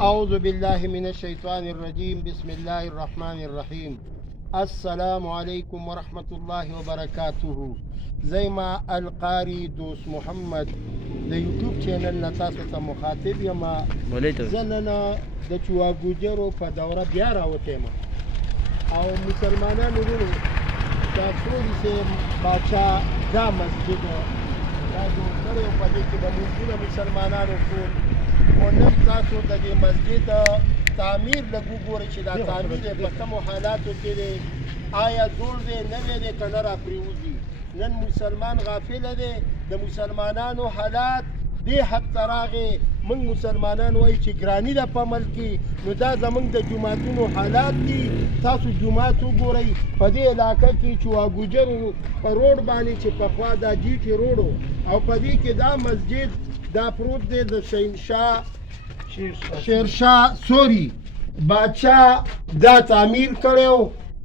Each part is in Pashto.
أعوذ بالله من الشيطان الرجيم. بسم الله الرحمن الرحيم. السلام عليكم ورحمة الله وبركاته. زي ما القاري دوست محمد د یوټیوب چینل نه تاسو ته مخاطب یم. زه نن د چواګوجرو په دوره بیا راوتیم او مسلمانانو ورونو دا ټول سه باچا دا مسجد دا جوړ کړی او په دې کې به موږ مسلمانانو ټول او نن تاسو د دې مسجد تعمیر لږ وګورئ چې دا تعمیر په کومو حالاتو کې دی، آیا جوړ دی نوی دی که نه راپرېوځي. نن مسلمان غافله دی، د مسلمانانو حالات دې حد ته راغې. موږ مسلمانان وایو چې ګراني ده په ملک کې، نو دا زموږ د جوماتونو حالات دي. تاسو جومات وګورئ په دې علاقه کې چواګوجرو په روډ باندې چې پخوا دا جي ټي روډ او په دې کې دا مسجد دا پروت دی د شیرشاه سوري بادشاه دا تعمیر کړی.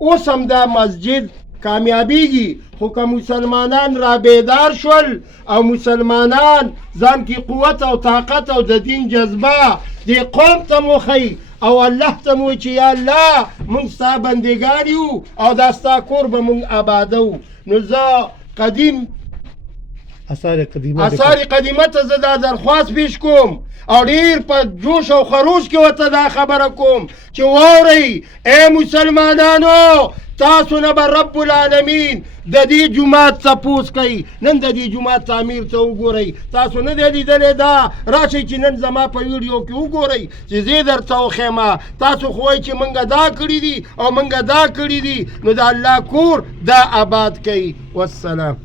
اوس هم دا مسجد کامیابیږي، خو که مسلمانان را بیدار شول او مسلمانان ځان کې قوت او طاقت او د دین جذبه دې قوم ته موښئ او الله ته مو چې یا الله موږ ستا بندګان یو او دا ستا کور به موږ آبادو. نو زه قدیم آثار قدیمه ته زه دا درخواست پیش کوم او ډېر په جوش او خروش کې ورته دا خبره کوم چې واورئ ای مسلمانانو، تاسو نه به رب العالمین د دې جومات تپوس کوي. نن د دې جومات تعمیر ته وګورئ، تاسو نه دی لیدلی دا، راشئ چې نن زما په ویډیو کې وګورئ چې زه یې درته وښیم. تاسو خو وایئ چې موږ دا کړي دي او موږ دا کړي دي، نو د الله کور دا آباد کوي. والسلام.